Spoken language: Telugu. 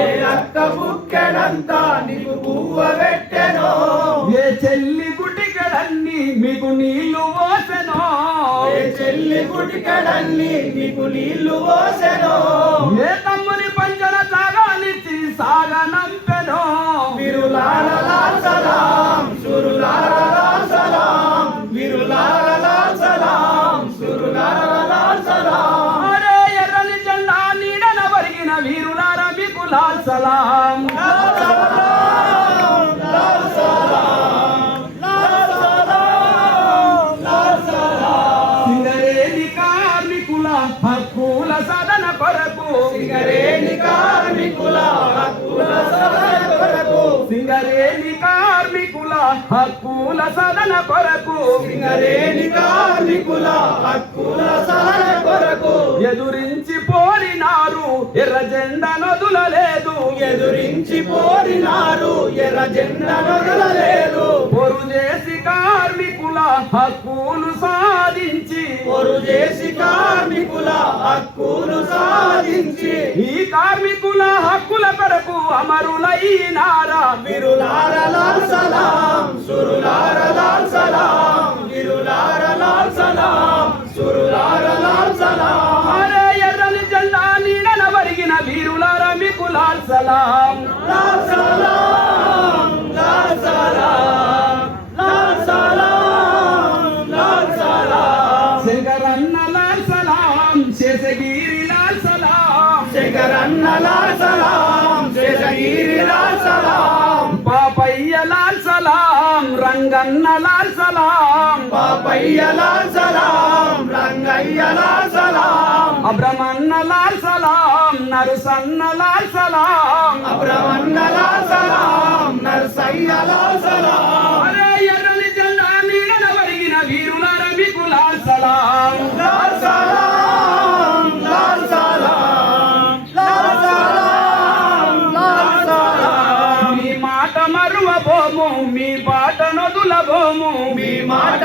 ఏ అక్క బుక్కెడంతా నీకు పువ్వ పెట్టెనో ఏ చెల్లి గుటికలన్నీ మీకు నీళ్లు పోసెనో ఏ చెల్లి గుటికలన్నీ నీకు నీళ్లు పోసెనో ఏ తమ్ముని పంచన సాగానిచ్చి సాగనంపెనో వీరులార లాల్ సలాం సురులార లాల్ సలాం వీరులార లాల్ సలాం సురులార లాల్ సలాం అరే ఎర్రని జెండా నీడన వరిగిన వీరులారా మీకు లాల్ సలాం లాల్ సలాం లాల్ సలాం లాల్ సలాం లాల్ సలాం సింగరేణి కార్మికుల హక్కుల సాధన కొరకు సింగరేణి కార్మికుల హక్కుల సాధన కొరకు సింగరేణి కార్మికుల హక్కుల సాధన కొరకు సింగరేణి కార్మికుల హక్కుల సాధన కొరకు ఎదురించి పోరినారు ఎర్ర జెండా నొదులలేదు ఎదురించి పోరినారు ఎర్ర జెండా నొదలలేదు పొరు చేసి కార్మికుల హక్కులు సాధించి పొరు చేసి కార్మికుల హక్కులు సాధించి ఈ కార్మికుల హక్కుల కొరకు అమరులైనారా వీరులార లాల్ సలాం సురులార లాల్ సలాం వీరులార లాల్ సలాం సురులార లాల్ సలాం అరే ఎర్రని జెండా నీడన వరిగిన వీరులారా మీకు లాల్ సలాం లాల్ సలాం లాల్ సలాం లాల్ సలాం లాల్ సలాం శంకరన్న లాల్ సలాం శేషగిరి లాల్ సలాం శంకరన్న లాల్ సలాం శేషగిరి లాల్ సలాం పాపయ్య లాల్ సలాం రంగన్న లాల్ సలాం పాపయ్య లాల్ సలాం రంగయ్య లాల్ సలాం అబ్రహ్మన్న లాల్ సలాం నరుసన్న లాల్ సలాం అబ్రహ్మన్న లాల్ సలాం నర్సయ్య లాల్ సలాం అరే ఎర్రని జెండా నీడన వరిగిన వీరులారా మీకు లాల్ సలాం లాల్ సలాం లాల్ సలాం లాల్ సలాం లాల్ సలాం మీ మాట మరువబోము మీ బాట నొదులబోము మీ మాట